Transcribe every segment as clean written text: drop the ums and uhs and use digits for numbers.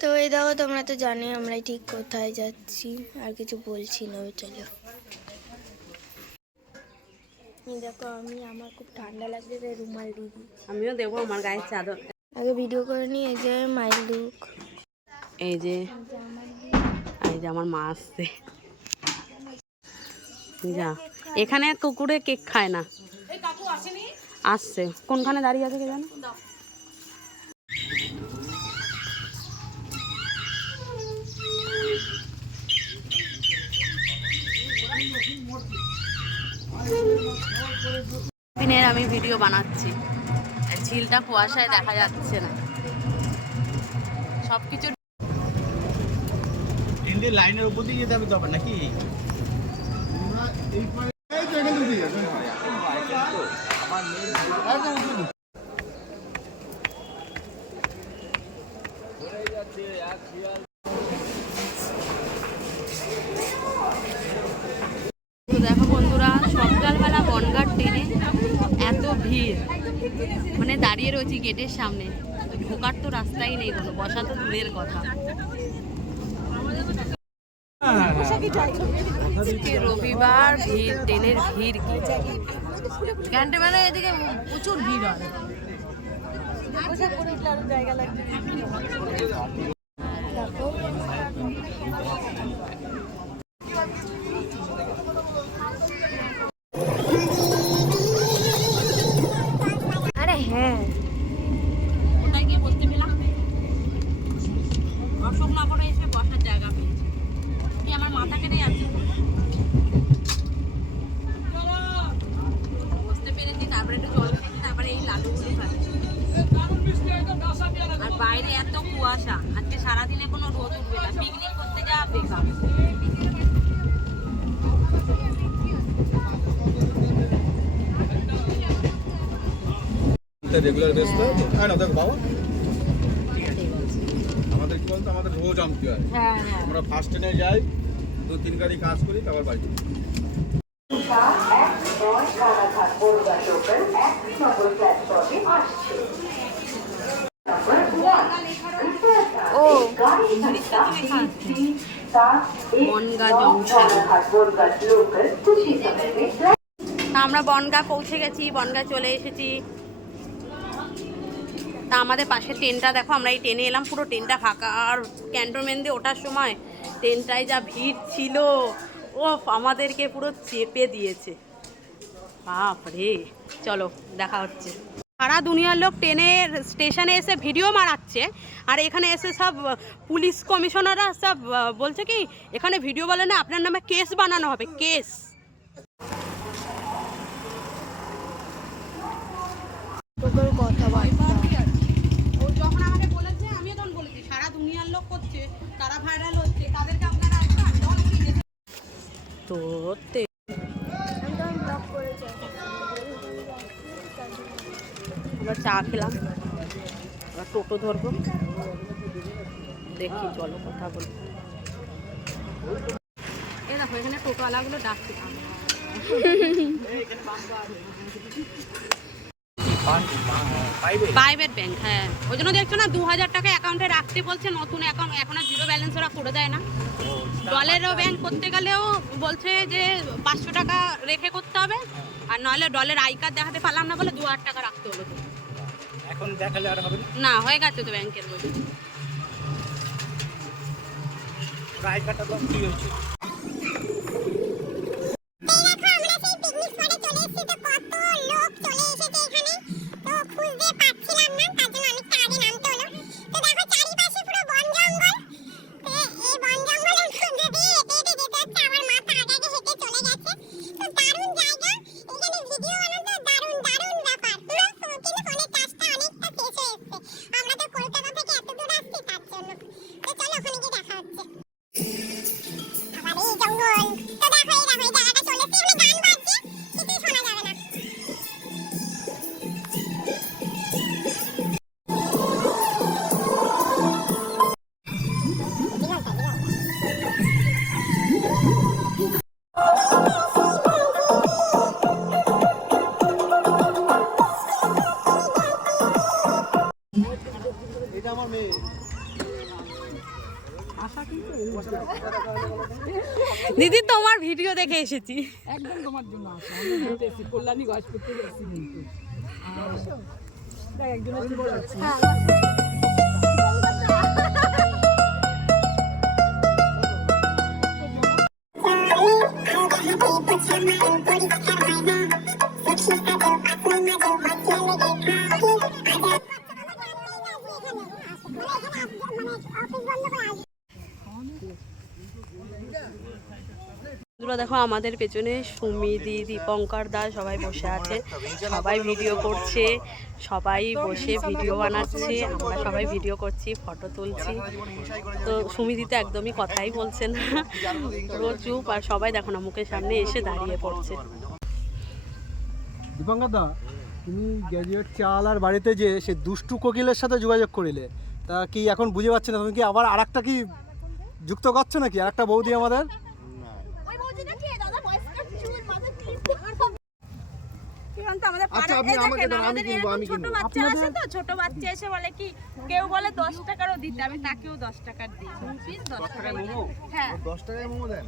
তো এই দেখো, তোমরা তো জানি আমরা ঠিক কোথায় যাচ্ছি, আর কিছু বলছি না। চলো, দেখো আমার খুব ঠান্ডা লাগছে, তাই রুমাল দিয়ে দিই। আমিও দেবো আমার গায়ের চাদর। আগে ভিডিও করে নিই। এই যে মাইল লুক, এই যে আমার মা আসছে। যা, এখানে কুকুরে কেক খায় না। আসছে, কোনখানে দাঁড়িয়ে আছে কে জানো। দিনের আমি ভিডিও বানাচ্ছি, ঝিলটা কুয়াশায় দেখা যাচ্ছে না। সবকিছু লাইনের উপর দিয়ে যেতে হবে তবে নাকি? দেখো বন্ধুরা, সকালবেলা বনগাঁ ট্রেনে এত ভিড়, মানে দাঁড়িয়ে রয়েছি গেটের সামনে। ঢোকার তো রাস্তাই নেই, কোনো বসা তো দূরের কথা। রবিবার ভিড়, ট্রেনের ভিড় কি ক্যান্টনমেন্টে এদিকে প্রচুর ভিড় হয়। জায়গা লাগবে। আরে হ্যাঁ, ওটাই গিয়ে বলতে পেলাম অশোকনগরে এসে বসার জায়গা পেয়েছি। কি আমার মাথা কেটে যাচ্ছে, বসতে পেরেছি। তারপরে একটু জল খেয়েছি, তারপরে এই লাড্ডুগুলো খাচ্ছি। আর বাইরে এত কুয়াশা, আজকে সারাদিনে কোনো রোদ উঠবে না, পিকনিক করতে যাওয়া বেকার। রেগুলার বেস তো হ্যাঁ না দেখো বাবা, আমাদের কি বলতো, আমাদের রোজ আমতে হয়। আমরা ফার্স্ট ট্রেনে যাই, 2-3 গাড়ি কাজ করি, তারপর বাড়ি। ও বনগাঁ জংশন। আমরা বনগাঁ পৌঁছে গেছি, বনগাঁ চলে এসেছি। তা আমাদের পাশে ট্রেনটা দেখো, আমরা এই ট্রেনে এলাম, পুরো ট্রেনটা ফাঁকা। আর ক্যান্টনমেন্ট দিয়ে ওঠার সময় ট্রেনটায় যা ভিড় ছিল, ও আমাদেরকে পুরো চেপে দিয়েছে। বাপরে, চলো দেখা হচ্ছে। সারা দুনিয়ার লোক ট্রেনের স্টেশনে এসে ভিডিও মারাচ্ছে, আর এখানে এসে সব পুলিশ কমিশনাররা সব বলছে কি এখানে ভিডিও বলে না, আপনার নামে কেস বানানো হবে, কেস। যখন আমাকে বলেছে, আমিও তখন বলেছি সারা দুনিয়ার লোক করছে, তারা ভাইরাল হচ্ছে, তাদেরকে আপনারা তো আমরা চা খেলাম, এবার টোটো ধরবো, দেখি চলো কথা বলি। এই দেখো এখানে টোটোওয়ালাগুলো ডাকছে। প্রাইভেট ব্যাংক, হ্যাঁ, ওই জন্য দেখছো না 2000 টাকা অ্যাকাউন্টে রাখতে বলছে, নতুন অ্যাকাউন্ট, এখন আর জিরো ব্যালেন্স ওরা করে দেয় না। ডলারও ব্যাংক করতে গেলেও বলছে যে 500 টাকা রেখে করতে হবে, আর নইলে ডলার আই কার্ড দেখাতে পারলাম না বলে 2000 টাকা রাখতে হলো। এখন দেখালে আর হবে না, হয়ে গেছে তো ব্যাংকের বলে। আই কার্ডটা তো ফ্রি হয়েছে। এটা আমার মেয়ে। দিদি তোমার ভিডিও দেখে এসেছি। একদম তোমার জন্য আসা, আমরা ঘুরতে এসেছি, কল্যাণী গজপুর থেকে এসেছি কিন্তু দেখ একজনের কি বলছি। বন্ধুরা দেখো আমাদের পেছনে সুমিদি, দীপঙ্কর দা সবাই বসে আছে, সবাই ভিডিও করছে, সবাই বসে ভিডিও বানাচ্ছে, আমরা সবাই ভিডিও করছি, ফটো তুলছি। তো সুমিদি তো একদমই কথাই বলছে না, পুরো চুপ, আর সবাই দেখো না মুখের সামনে এসে দাঁড়িয়ে পড়ছে। দীপঙ্কর দা, তুমি গ্র্যাজুয়েট চালার বাড়িতে যে সে দুষ্টু কোকিলের সাথে যোগাযোগ করিলে, তা কি এখন বুঝে পাচ্ছি না তুমি কি আবার আরেকটা কি যুক্ত করছো নাকি আরেকটা বৌদি আমাদের? ছোট বাচ্চা এসে বলে কি, কেউ বলে 10 টাকারও দিতে, আমি তাকেও 10 টাকার দিই। হ্যাঁ 10 টাকায় মোমো দেন?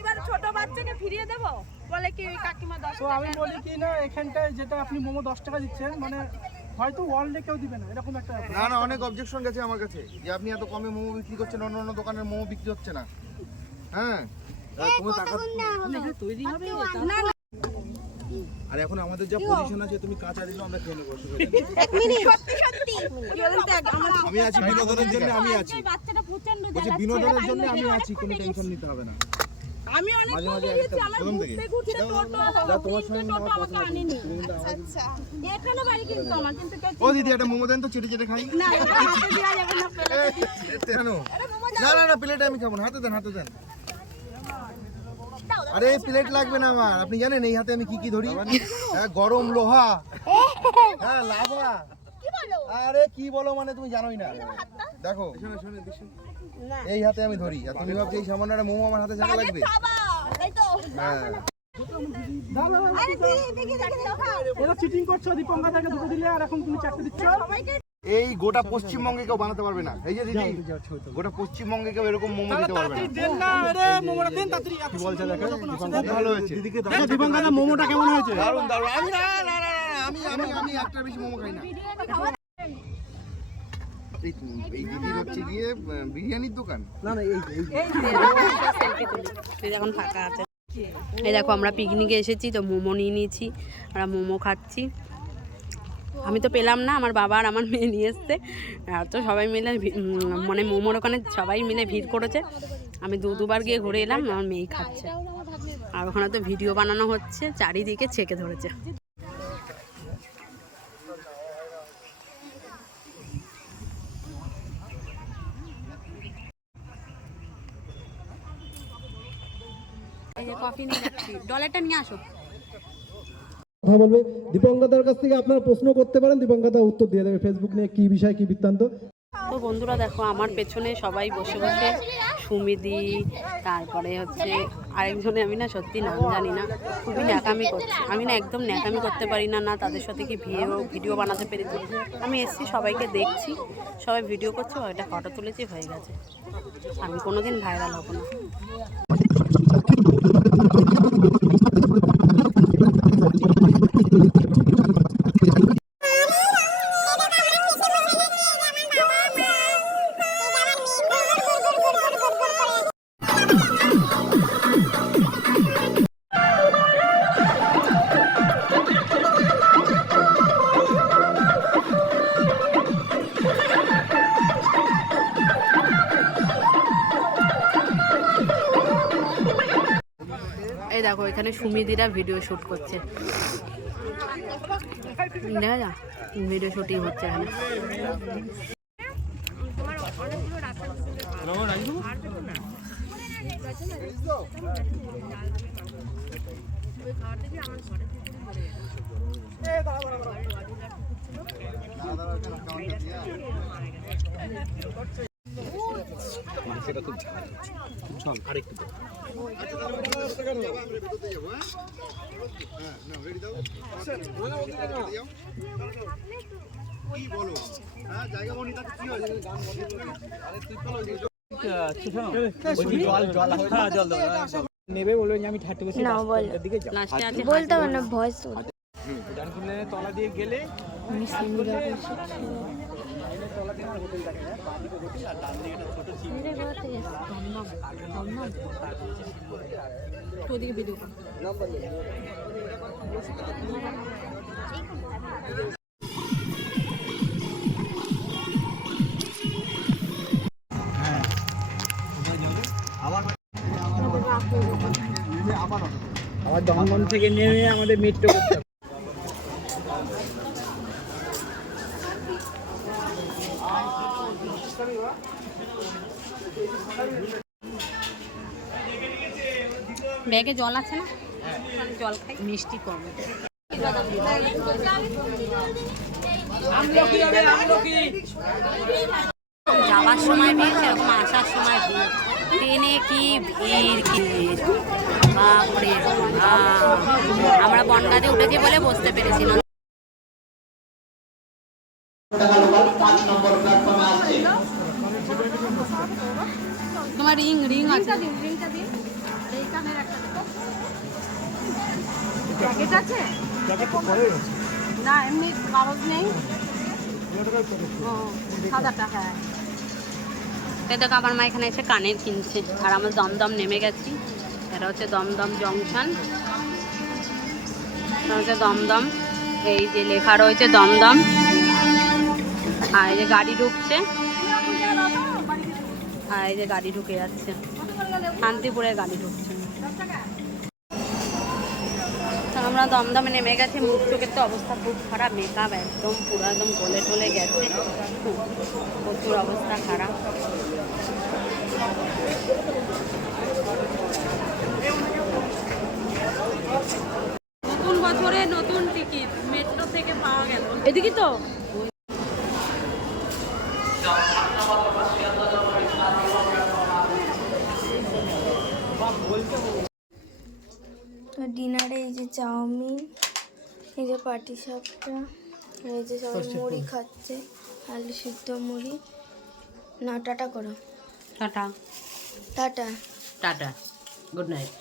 এবার ছোট বাচ্চাকে ফিরিয়ে দেবো, বলে কি ওই কাকিমা 10 তো আমি বলি কি না, এখানটায় যেটা আপনি মোমো 10 টাকা দিচ্ছেন, মানে হয়তো ওয়ার্ল্ডে কেউ দিবে না, এরকম একটা ব্যাপার। না না, অনেক অবজেকশন গেছে আমার কাছে যে আপনি এত কমে মোমো বিক্রি করছেন, অন্য অন্য দোকানের মোমো বিক্রি হচ্ছে না। হ্যাঁ তোমার টাকা তৈরি হবে আর এখন আমাদের যা পজিশন আছে, তুমি কাঁচা দিলে আমরা খেয়ে নেবো। আমি আছি বিনোদনের জন্য, আমি আছি বাচ্চাটা প্রচন্ড বলছি বিনোদনের জন্য আমি আছি, কোনো টেনশন নিতে হবে না। আমি অনেক মাঝে মাঝে ঘুরেছি, একটা আমার শোরুম থেকে ঘুরতে ঘুরতে যা তোমার সঙ্গে টোটো আমার আমাকে কথা আনেনি। আচ্ছা এখানে বাড়ি কিন্তু আমার, কিন্তু কেউ ও দিদি একটা মোমো দেন তো, চেটে চেটে খাই। না এটা হাতে দেওয়া যাবে না, ফেলে কেন? না না না, প্লেটে আমি খাবো না, হাতে দেন, হাতে দেন। আরে প্লেট লাগবে না আমার, আপনি জানেন এই হাতে আমি কি কি ধরি? হ্যাঁ গরম লোহা, হ্যাঁ লাভা। আরে কি বলো মানে, তুমি জানোই না। দেখো এই হাতে আমি ধরি, আর তুমি ভাবছো এই সামান্য একটা মোমো আমার হাতে ছাড়া লাগবে? হ্যাঁ এরা চিটিং করছো, দীপঙ্কর দাকে দুটো দিলে আর এখন তুমি 4টে দিচ্ছ। এই গোটা পশ্চিমবঙ্গে কেউ বানাতে পারবে না। এই যে দিদি, গোটা পশ্চিমবঙ্গে কেউ এরকম মোমো দিতে পারবে না। দেন না রে মোমোটা দেন তাড়াতাড়ি। কি বলছে দেখো ভালো হয়েছে দিদিকে দেখো দীপঙ্কর দা মোমোটা কেমন হয়েছে? দারুণ দারুণ। আমি না না না না, আমি একটা বেশি মোমো খাই না। এই দিদির হচ্ছে গিয়ে বিরিয়ানির দোকান। না না এই এখন ফাঁকা আছে। এই দেখো আমরা পিকনিকে এসেছি, তো মোমো নিয়ে নিয়েছি, আমরা মোমো খাচ্ছি। আমি তো পেলাম না, আমার বাবা আর আমার মেয়ে নিয়ে এসছে, আর তো সবাই মিলে মানে মোমোর ওখানে সবাই মিলে ভিড় করেছে। আমি দুবার গিয়ে ঘুরে এলাম, আমার মেয়েই খাচ্ছে, আর ওখানে তো ভিডিও বানানো হচ্ছে, চারিদিকে ছেঁকে ধরেছে। এই যে কফি নিয়ে যাচ্ছি, ডলারটা নিয়ে আসো। কথা বলবে দীপঙ্কর দার কাছ থেকে আপনারা প্রশ্ন করতে পারেন, দীপঙ্কর দা উত্তর দিয়ে দেবে ফেসবুক নিয়ে কি বিষয় কি বৃত্তান্ত। তো বন্ধুরা দেখো আমার পেছনে সবাই বসে বসে, সুমিদি, তারপরে হচ্ছে আরেকজনে, আমি না সত্যি নাম জানি না, খুবই ন্যাকামি করছে। আমি না একদম ন্যাকামি করতে পারি না, না তাদের সাথে কি ভিডিও বানাতে পেরেছি। আমি এসছি, সবাইকে দেখছি, সবাই ভিডিও করছে, একটা ফটো তুলেছি, হয়ে গেছে। আমি কোনোদিন ভাইরাল হব না। এই দেখো এখানে সুমিদিরা ভিডিও শ্যুট করছে, দেখা যা ভিডিও শুটিং হচ্ছে এখানে। সেটা খুব ঝাল চল আরেকটু কি বলো? হ্যাঁ, জায়গা বনি তাতে কি হয়েছে? আরে তুই চলো, নেবে বলবেন যে আমি 30 বছর না বল দিকে যাও। লাস্টে আছে বলতে হবে না ভয়েস ডানকুলের তলা দিয়ে গেলে আমি সিঙ্গেল ওদিকে ভিডিও কর। আবার দমদম থেকে নেমে আমাদের মেট্রো করতে হবে। ব্যাগে জল আছে না? আমি জল খাই, মিষ্টি কম। যাওয়ার সময় ভিড়, সেরকম আসার সময় ভিড়। ট্রেনে কি ভিড়, কি ভিড়, বাপরে বাপ। আমরা বনগাঁতে উঠেছি বলে বসতে পেরেছি না। তোমার রিং রিং আছে? প্যাকেট আছে না, এমনি কাগজ নেই। সাদাটা হ্যাঁ। এই দেখো আমার মা এখানে এসে কানের কিনছে, আর আমরা দমদম নেমে গেছি। এটা হচ্ছে দমদম জংশন, এটা হচ্ছে দমদম। এই যে লেখা রয়েছে দমদম, আর এই যে গাড়ি ঢুকছে, আর এই যে গাড়ি ঢুকে যাচ্ছে, শান্তিপুরের গাড়ি ঢুকছে। আমরা দমদমে নেমে গেছি। মুখ চোখের তো অবস্থা খুব খারাপ, মেকআপ একদম পুরো একদম গলে টলে গেছে, প্রচুর অবস্থা খারাপ। নতুন বছরে নতুন টিকিট মেট্রো থেকে পাওয়া গেল। এদিকে তো ডিনারে এই যে চাউমিন, এই যে পাটি সাপটা, এই যে সবাই মুড়ি খাচ্ছে, আলু সিদ্ধ মুড়ি। না টাটা করো, tata tata. Tata, good night.